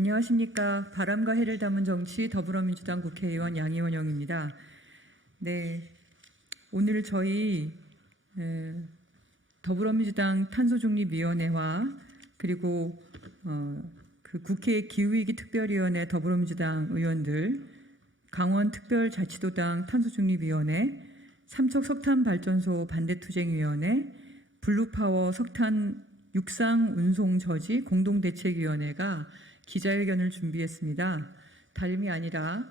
안녕하십니까. 바람과 해를 담은 정치 더불어민주당 국회의원 양이원영입니다. 네, 오늘 저희 더불어민주당 탄소중립위원회와 그리고 그 국회 기후위기 특별위원회 더불어민주당 의원들, 강원특별자치도당 탄소중립위원회, 삼척석탄발전소 반대투쟁위원회, 블루파워 석탄 육상운송저지 공동대책위원회가 기자회견을 준비했습니다. 다름이 아니라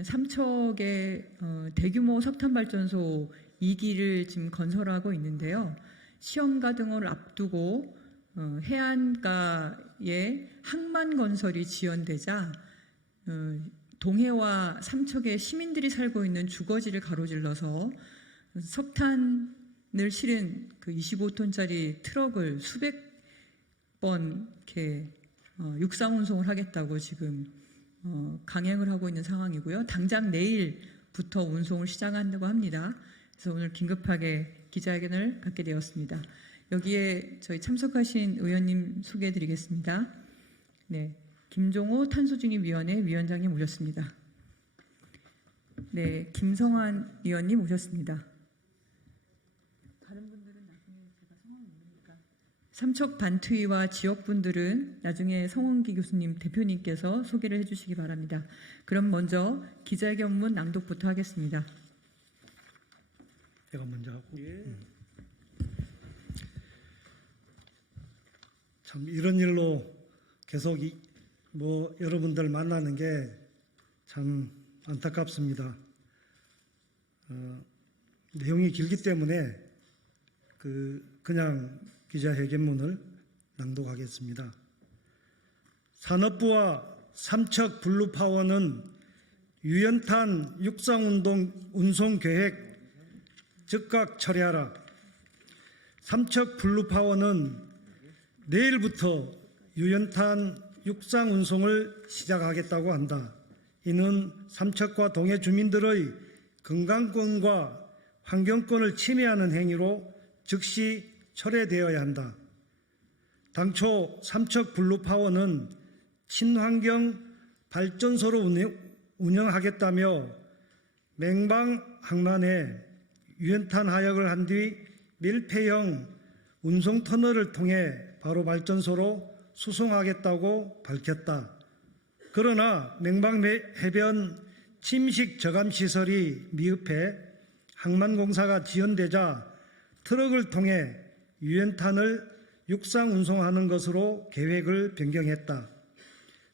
삼척의 대규모 석탄발전소 2기를 지금 건설하고 있는데요. 시험가 등을 앞두고 해안가에 항만 건설이 지연되자 동해와 삼척의 시민들이 살고 있는 주거지를 가로질러서 석탄을 실은 그 25톤짜리 트럭을 수백 번 이렇게 육상 운송을 하겠다고 지금 강행을 하고 있는 상황이고요. 당장 내일부터 운송을 시작한다고 합니다. 그래서 오늘 긴급하게 기자회견을 갖게 되었습니다. 여기에 저희 참석하신 의원님 소개해드리겠습니다. 네, 김종호 탄소중립위원회 위원장님 오셨습니다. 네, 김성환 위원님 오셨습니다. 다른 분들은 나중에 제가 성함을 모르니까. 삼척 반트위와 지역분들은 나중에 성원기 교수님 대표님께서 소개를 해주시기 바랍니다. 그럼 먼저 기자회견문 낭독부터 하겠습니다. 제가 먼저 하고. 참 이런 일로 계속 여러분들 만나는 게 참 안타깝습니다. 내용이 길기 때문에 그냥 기자회견문을 낭독하겠습니다. 산업부와 삼척 블루파워는 유연탄 육상운송 계획 즉각 철회하라. 삼척 블루파워는 내일부터 유연탄 육상운송을 시작하겠다고 한다. 이는 삼척과 동해 주민들의 건강권과 환경권을 침해하는 행위로 즉시 철회되어야 한다. 당초 삼척 블루파워는 친환경 발전소로 운영하겠다며 맹방 항만에 유연탄 하역을 한 뒤 밀폐형 운송 터널을 통해 바로 발전소로 수송하겠다고 밝혔다. 그러나 맹방 해변 침식 저감 시설이 미흡해 항만공사가 지연되자 트럭을 통해 유연탄을 육상 운송하는 것으로 계획을 변경했다.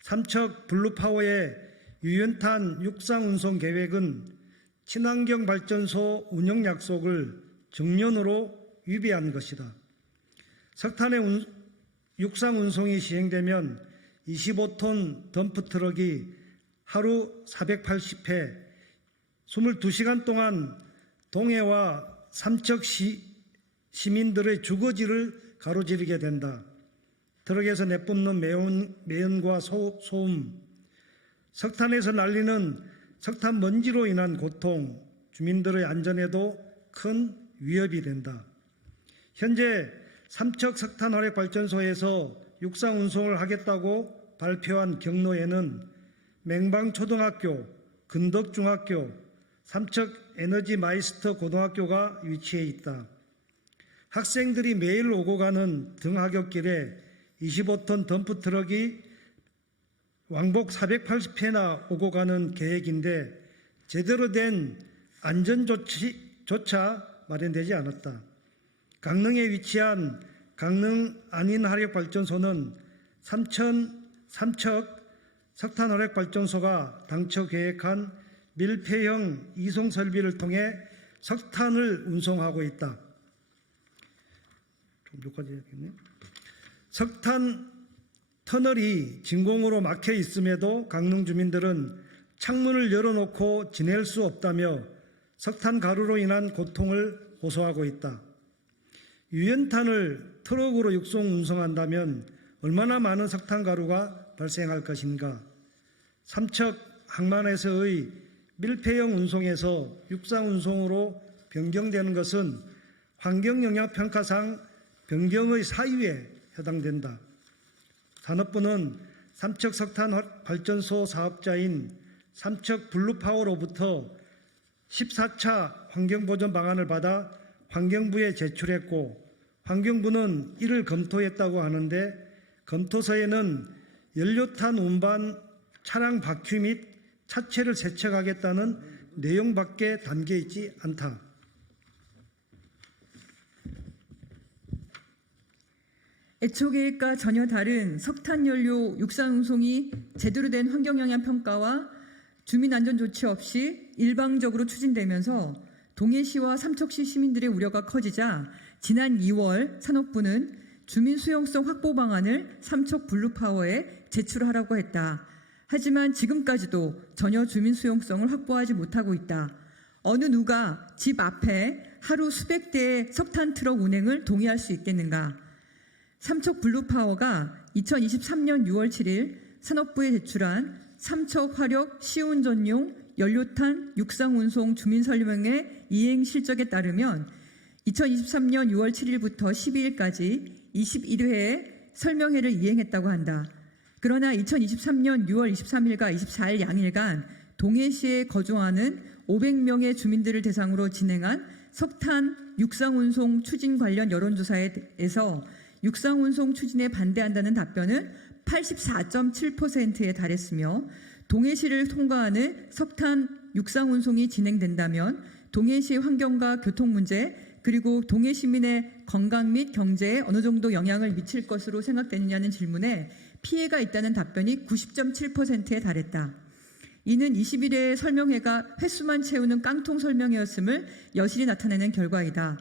삼척 블루파워의 유연탄 육상 운송 계획은 친환경 발전소 운영 약속을 정면으로 위배한 것이다. 석탄의 육상 운송이 시행되면 25톤 덤프 트럭이 하루 480회 22시간 동안 동해와 삼척 시민들의 주거지를 가로지르게 된다. 트럭에서 내뿜는 매연과 소음, 석탄에서 날리는 석탄 먼지로 인한 고통, 주민들의 안전에도 큰 위협이 된다. 현재 삼척 석탄화력발전소에서 육상 운송을 하겠다고 발표한 경로에는 맹방초등학교, 근덕중학교, 삼척에너지마이스터 고등학교가 위치해 있다. 학생들이 매일 오고 가는 등하굣길에 25톤 덤프트럭이 왕복 480회나 오고 가는 계획인데 제대로 된 안전조차 마련되지 않았다. 강릉에 위치한 강릉 안인화력발전소는 삼척 석탄화력발전소가 당초 계획한 밀폐형 이송 설비를 통해 석탄을 운송하고 있다. 여기까지 해야겠네. 석탄 터널이 진공으로 막혀 있음에도 강릉 주민들은 창문을 열어놓고 지낼 수 없다며 석탄 가루로 인한 고통을 호소하고 있다. 유연탄을 트럭으로 육송 운송한다면 얼마나 많은 석탄 가루가 발생할 것인가? 삼척 항만에서의 밀폐형 운송에서 육상 운송으로 변경되는 것은 환경영향평가상 변경의 사유에 해당된다. 산업부는 삼척 석탄 발전소 사업자인 삼척 블루파워로부터 14차 환경보전 방안을 받아 환경부에 제출했고 환경부는 이를 검토했다고 하는데 검토서에는 연료탄 운반 차량 바퀴 및 차체를 세척하겠다는 내용밖에 담겨 있지 않다. 애초 계획과 전혀 다른 석탄연료 육상 운송이 제대로 된 환경영향 평가와 주민안전 조치 없이 일방적으로 추진되면서 동해시와 삼척시 시민들의 우려가 커지자 지난 2월 산업부는 주민 수용성 확보 방안을 삼척 블루파워에 제출하라고 했다. 하지만 지금까지도 전혀 주민 수용성을 확보하지 못하고 있다. 어느 누가 집 앞에 하루 수백 대의 석탄 트럭 운행을 동의할 수 있겠는가? 삼척 블루파워가 2023년 6월 7일 산업부에 제출한 삼척 화력 시운전용 연료탄 육상 운송 주민 설명회 이행 실적에 따르면 2023년 6월 7일부터 12일까지 21회의 설명회를 이행했다고 한다. 그러나 2023년 6월 23일과 24일 양일간 동해시에 거주하는 500명의 주민들을 대상으로 진행한 석탄 육상운송 추진 관련 여론조사에서 육상운송 추진에 반대한다는 답변은 84.7%에 달했으며 동해시를 통과하는 석탄 육상운송이 진행된다면 동해시의 환경과 교통 문제 그리고 동해 시민의 건강 및 경제에 어느 정도 영향을 미칠 것으로 생각되느냐는 질문에 피해가 있다는 답변이 90.7%에 달했다. 이는 21회 설명회가 횟수만 채우는 깡통 설명회였음을 여실히 나타내는 결과이다.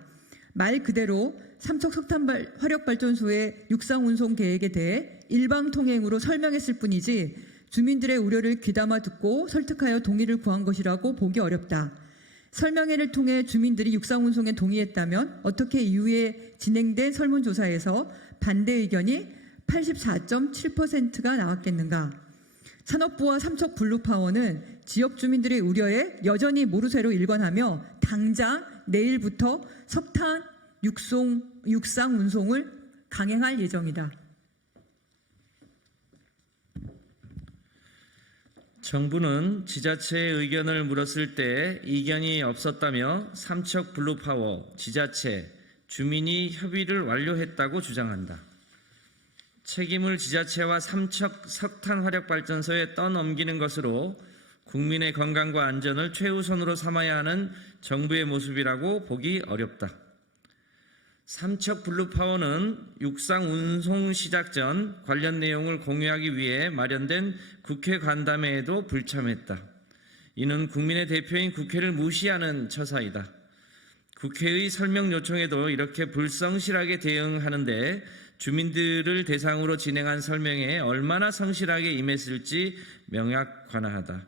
말 그대로 삼척 석탄 화력발전소의 육상운송 계획에 대해 일방통행으로 설명했을 뿐이지 주민들의 우려를 귀담아 듣고 설득하여 동의를 구한 것이라고 보기 어렵다. 설명회를 통해 주민들이 육상운송에 동의했다면 어떻게 이후에 진행된 설문조사에서 반대 의견이 84.7%가 나왔겠는가? 산업부와 삼척 블루파워는 지역 주민들의 우려에 여전히 모르쇠로 일관하며 당장 내일부터 석탄 육상 운송을 강행할 예정이다. 정부는 지자체의 의견을 물었을 때 이견이 없었다며 삼척 블루파워, 지자체, 주민이 협의를 완료했다고 주장한다. 책임을 지자체와 삼척 석탄화력발전소에 떠넘기는 것으로 국민의 건강과 안전을 최우선으로 삼아야 하는 정부의 모습이라고 보기 어렵다. 삼척 블루파워는 육상 운송 시작 전 관련 내용을 공유하기 위해 마련된 국회 간담회에도 불참했다. 이는 국민의 대표인 국회를 무시하는 처사이다. 국회의 설명 요청에도 이렇게 불성실하게 대응하는데 주민들을 대상으로 진행한 설명에 얼마나 성실하게 임했을지 명약관하다.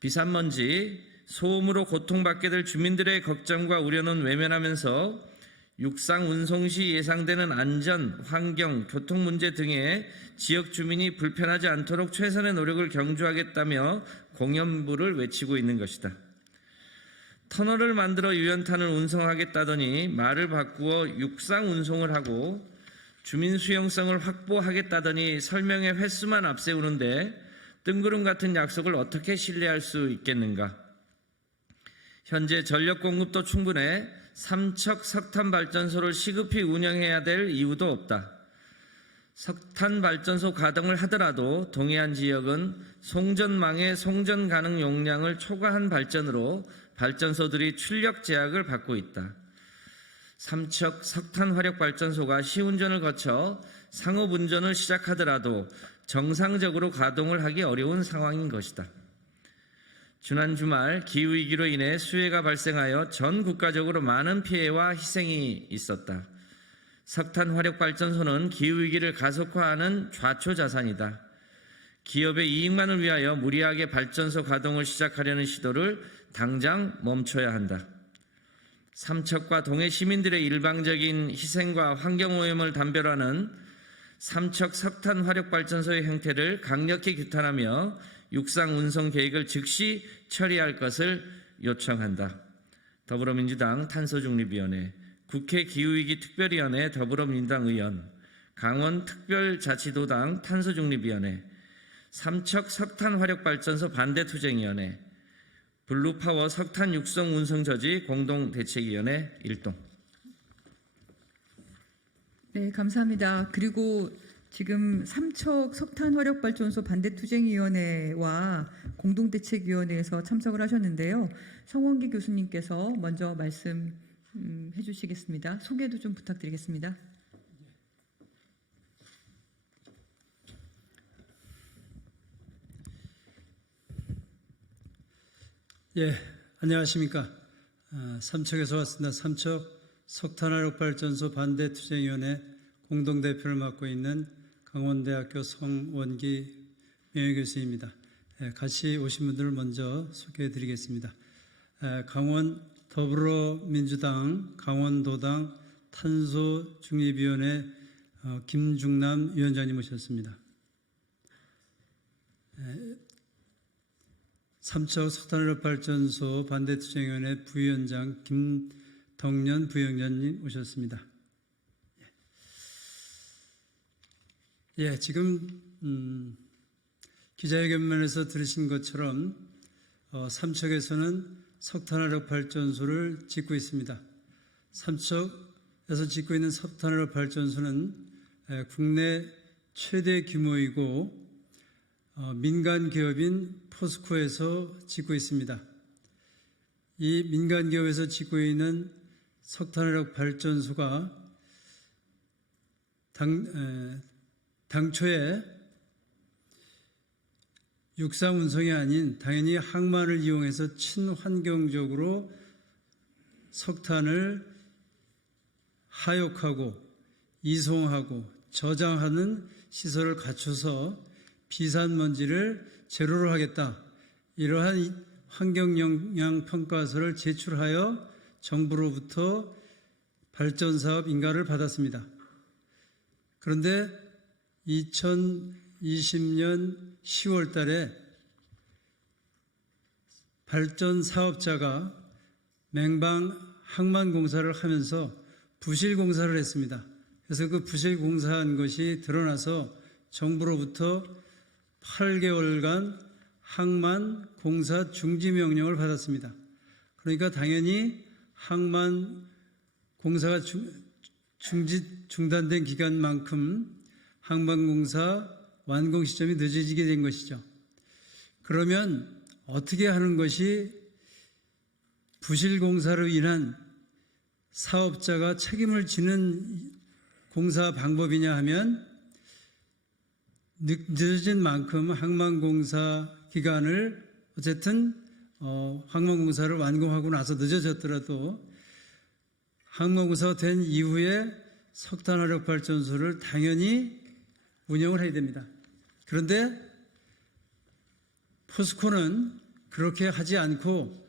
비산먼지, 소음으로 고통받게 될 주민들의 걱정과 우려는 외면하면서 육상 운송 시 예상되는 안전, 환경, 교통 문제 등에 지역 주민이 불편하지 않도록 최선의 노력을 경주하겠다며 공연부를 외치고 있는 것이다. 터널을 만들어 유연탄을 운송하겠다더니 말을 바꾸어 육상 운송을 하고 주민 수용성을 확보하겠다더니 설명의 횟수만 앞세우는데 뜬구름 같은 약속을 어떻게 신뢰할 수 있겠는가? 현재 전력 공급도 충분해 삼척 석탄발전소를 시급히 운영해야 될 이유도 없다. 석탄발전소 가동을 하더라도 동해안 지역은 송전망의 송전 가능 용량을 초과한 발전으로 발전소들이 출력 제약을 받고 있다. 삼척 석탄화력발전소가 시운전을 거쳐 상업운전을 시작하더라도 정상적으로 가동을 하기 어려운 상황인 것이다. 지난 주말 기후위기로 인해 수해가 발생하여 전 국가적으로 많은 피해와 희생이 있었다. 석탄화력발전소는 기후위기를 가속화하는 좌초자산이다. 기업의 이익만을 위하여 무리하게 발전소 가동을 시작하려는 시도를 당장 멈춰야 한다. 삼척과 동해 시민들의 일방적인 희생과 환경오염을 담벼라는 삼척 석탄화력발전소의 행태를 강력히 규탄하며 육상 운송 계획을 즉시 처리할 것을 요청한다. 더불어민주당 탄소중립위원회, 국회 기후위기 특별위원회 더불어민주당 의원, 강원특별자치도당 탄소중립위원회, 삼척 석탄화력발전소 반대투쟁위원회, 블루파워 석탄 육성 운송 저지 공동대책위원회 1동. 네, 감사합니다. 그리고 지금 삼척 석탄화력발전소 반대투쟁위원회와 공동대책위원회에서 참석을 하셨는데요. 성원기 교수님께서 먼저 말씀해 주시겠습니다. 소개도 좀 부탁드리겠습니다. 예, 안녕하십니까. 삼척에서 왔습니다. 삼척 석탄화력발전소 반대투쟁위원회 공동대표를 맡고 있는 강원대학교 성원기 명예교수입니다. 같이 오신 분들을 먼저 소개해 드리겠습니다. 강원 더불어민주당 강원도당 탄소중립위원회 김중남 위원장님 오셨습니다. 삼척 석탄화력발전소 반대투쟁위원회 부위원장 김덕년 부위원장님 오셨습니다. 예, 지금 기자회견문에서 들으신 것처럼 삼척에서는 석탄화력발전소를 짓고 있습니다. 삼척에서 짓고 있는 석탄화력발전소는 국내 최대 규모이고 민간 기업인 포스코에서 짓고 있습니다. 이 민간 기업에서 짓고 있는 석탄화력 발전소가 당초에 육상 운송이 아닌 당연히 항만을 이용해서 친환경적으로 석탄을 하역하고 이송하고 저장하는 시설을 갖춰서 비산먼지를 제로로 하겠다. 이러한 환경영향평가서를 제출하여 정부로부터 발전사업 인가를 받았습니다. 그런데 2020년 10월 달에 발전사업자가 맹방 항만공사를 하면서 부실공사를 했습니다. 그래서 그 부실공사한 것이 드러나서 정부로부터 8개월간 항만 공사 중지 명령을 받았습니다. 그러니까 당연히 항만 공사가 중단된 기간만큼 항만 공사 완공 시점이 늦어지게 된 것이죠. 그러면 어떻게 하는 것이 부실 공사로 인한 사업자가 책임을 지는 공사 방법이냐 하면 늦어진 만큼 항만공사 기간을 어쨌든 항만공사를 완공하고 나서 늦어졌더라도 항만공사가 된 이후에 석탄화력발전소를 당연히 운영을 해야 됩니다. 그런데 포스코는 그렇게 하지 않고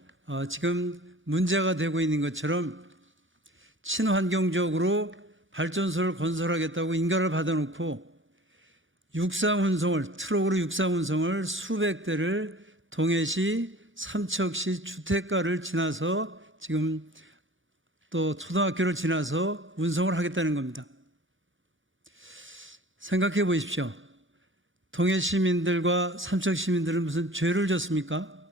지금 문제가 되고 있는 것처럼 친환경적으로 발전소를 건설하겠다고 인가를 받아놓고 육상운송을 트럭으로 육상운송을 수백 대를 동해시, 삼척시 주택가를 지나서 지금 또 초등학교를 지나서 운송을 하겠다는 겁니다. 생각해 보십시오. 동해 시민들과 삼척 시민들은 무슨 죄를 졌습니까?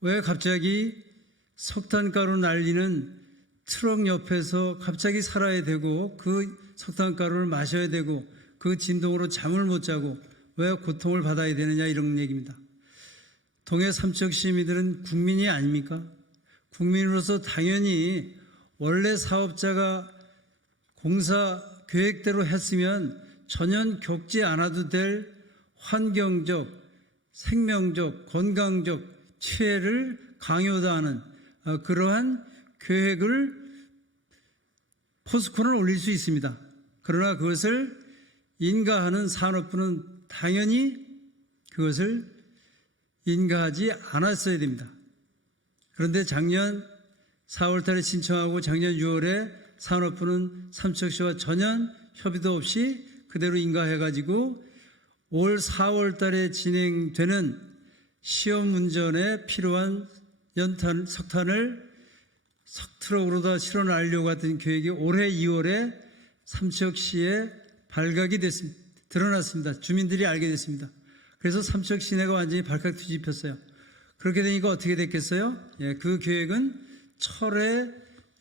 왜 갑자기 석탄가루 날리는 트럭 옆에서 갑자기 살아야 되고 그 석탄가루를 마셔야 되고 그 진동으로 잠을 못 자고 왜 고통을 받아야 되느냐 이런 얘기입니다. 동해 삼척 시민들은 국민이 아닙니까? 국민으로서 당연히 원래 사업자가 공사 계획대로 했으면 전혀 겪지 않아도 될 환경적, 생명적, 건강적 피해를 강요하는 그러한 계획을 포스코는 올릴 수 있습니다. 그러나 그것을 인가하는 산업부는 당연히 그것을 인가하지 않았어야 됩니다. 그런데 작년 4월 달에 신청하고 작년 6월에 산업부는 삼척시와 전혀 협의도 없이 그대로 인가해가지고 올 4월 달에 진행되는 시험 운전에 필요한 석탄을 트럭으로다 실어나려고 했던 계획이 올해 2월에 삼척시에 발각이 됐습니다. 드러났습니다. 주민들이 알게 됐습니다. 그래서 삼척 시내가 완전히 발칵 뒤집혔어요. 그렇게 되니까 어떻게 됐겠어요? 예, 그 계획은 철회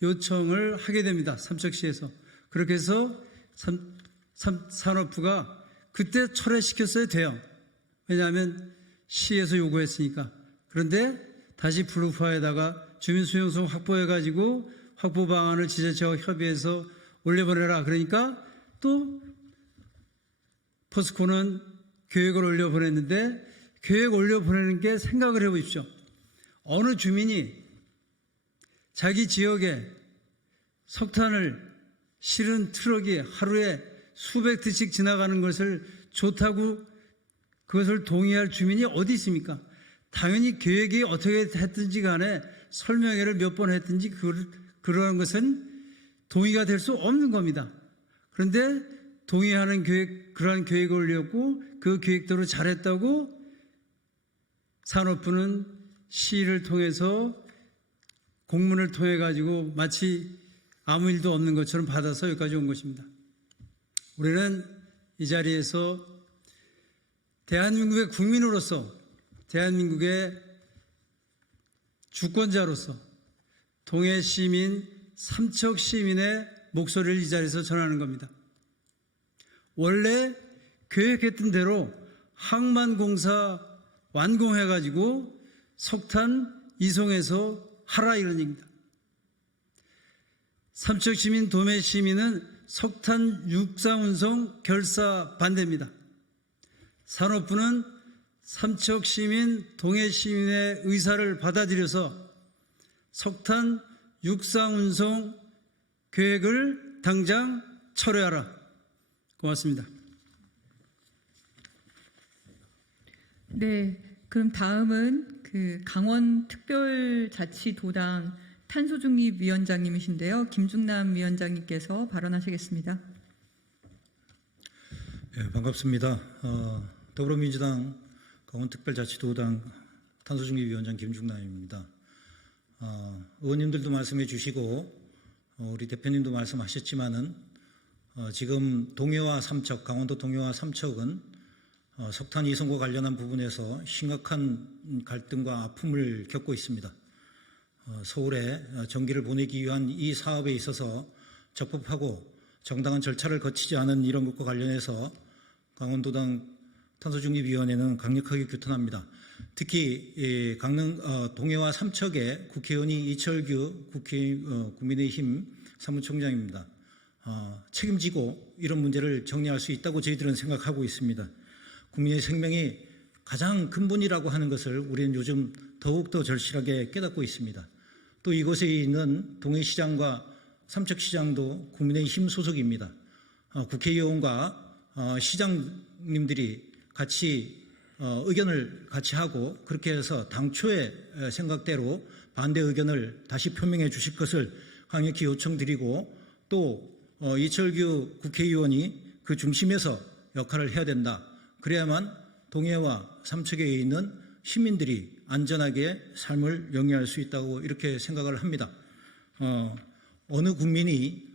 요청을 하게 됩니다. 삼척시에서. 그렇게 해서 산업부가 그때 철회시켰어야 돼요. 왜냐하면 시에서 요구했으니까. 그런데 다시 블루파에다가 주민 수용성 확보해가지고 확보 방안을 지자체와 협의해서 올려보내라. 그러니까 또 포스코는 계획을 올려보냈는데 계획 올려보내는 게 생각을 해보십시오. 어느 주민이 자기 지역에 석탄을 실은 트럭이 하루에 수백 대씩 지나가는 것을 좋다고 그것을 동의할 주민이 어디 있습니까? 당연히 계획이 어떻게 했든지 간에 설명회를 몇 번 했든지 그러한 것은 동의가 될 수 없는 겁니다. 그런데 동의하는 그러한 계획을 올렸고 그 계획대로 잘했다고 산업부는 시를 통해서 공문을 통해 가지고 마치 아무 일도 없는 것처럼 받아서 여기까지 온 것입니다. 우리는 이 자리에서 대한민국의 국민으로서, 대한민국의 주권자로서 동해 시민, 삼척 시민의 목소리를 이 자리에서 전하는 겁니다. 원래 계획했던 대로 항만공사 완공해가지고 석탄 이송해서 하라 이런 얘기입니다. 삼척 시민, 도매 시민은 석탄 육상 운송 결사 반대입니다. 산업부는 삼척 시민, 동해 시민의 의사를 받아들여서 석탄 육상 운송 계획을 당장 철회하라. 고맙습니다. 네, 그럼 다음은 그 강원특별자치도당 탄소중립위원장님이신데요. 김중남 위원장님께서 발언하시겠습니다. 네, 반갑습니다. 더불어민주당 강원특별자치도당 탄소중립위원장 김중남입니다. 의원님들도 말씀해 주시고 우리 대표님도 말씀하셨지만은 지금 동해와 삼척, 강원도 동해와 삼척은 석탄 이송과 관련한 부분에서 심각한 갈등과 아픔을 겪고 있습니다. 서울에 전기를 보내기 위한 이 사업에 있어서 적법하고 정당한 절차를 거치지 않은 이런 것과 관련해서 강원도당 탄소중립위원회는 강력하게 규탄합니다. 특히 동해와 삼척의 국회의원이 이철규 국민의힘 사무총장입니다. 책임지고 이런 문제를 정리할 수 있다고 저희들은 생각하고 있습니다. 국민의 생명이 가장 근본이라고 하는 것을 우리는 요즘 더욱더 절실하게 깨닫고 있습니다. 또 이곳에 있는 동해시장과 삼척시장도 국민의힘 소속입니다. 국회의원과 시장님들이 같이 의견을 같이 하고 그렇게 해서 당초의 생각대로 반대 의견을 다시 표명해 주실 것을 강력히 요청드리고 또 이철규 국회의원이 그 중심에서 역할을 해야 된다. 그래야만 동해와 삼척에 있는 시민들이 안전하게 삶을 영위할 수 있다고 이렇게 생각을 합니다. 어느 국민이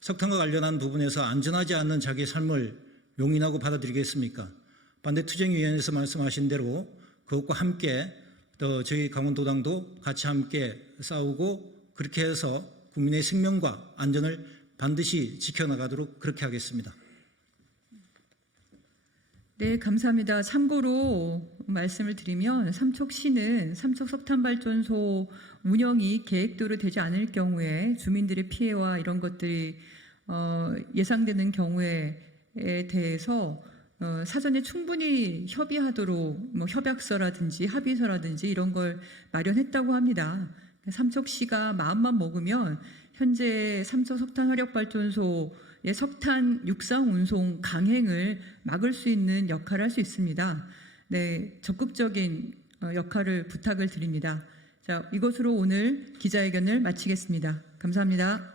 석탄과 관련한 부분에서 안전하지 않는 자기의 삶을 용인하고 받아들이겠습니까? 반대투쟁위원회에서 말씀하신 대로 그것과 함께 또 저희 강원도당도 같이 함께 싸우고 그렇게 해서 국민의 생명과 안전을 반드시 지켜나가도록 그렇게 하겠습니다. 네, 감사합니다. 참고로 말씀을 드리면 삼척시는 삼척 석탄발전소 운영이 계획대로 되지 않을 경우에 주민들의 피해와 이런 것들이 예상되는 경우에 대해서 사전에 충분히 협의하도록 협약서라든지 합의서라든지 이런 걸 마련했다고 합니다. 삼척시가 마음만 먹으면 현재 삼척 석탄화력발전소의 석탄 육상 운송 강행을 막을 수 있는 역할을 할 수 있습니다. 네, 적극적인 역할을 부탁을 드립니다. 자, 이것으로 오늘 기자회견을 마치겠습니다. 감사합니다.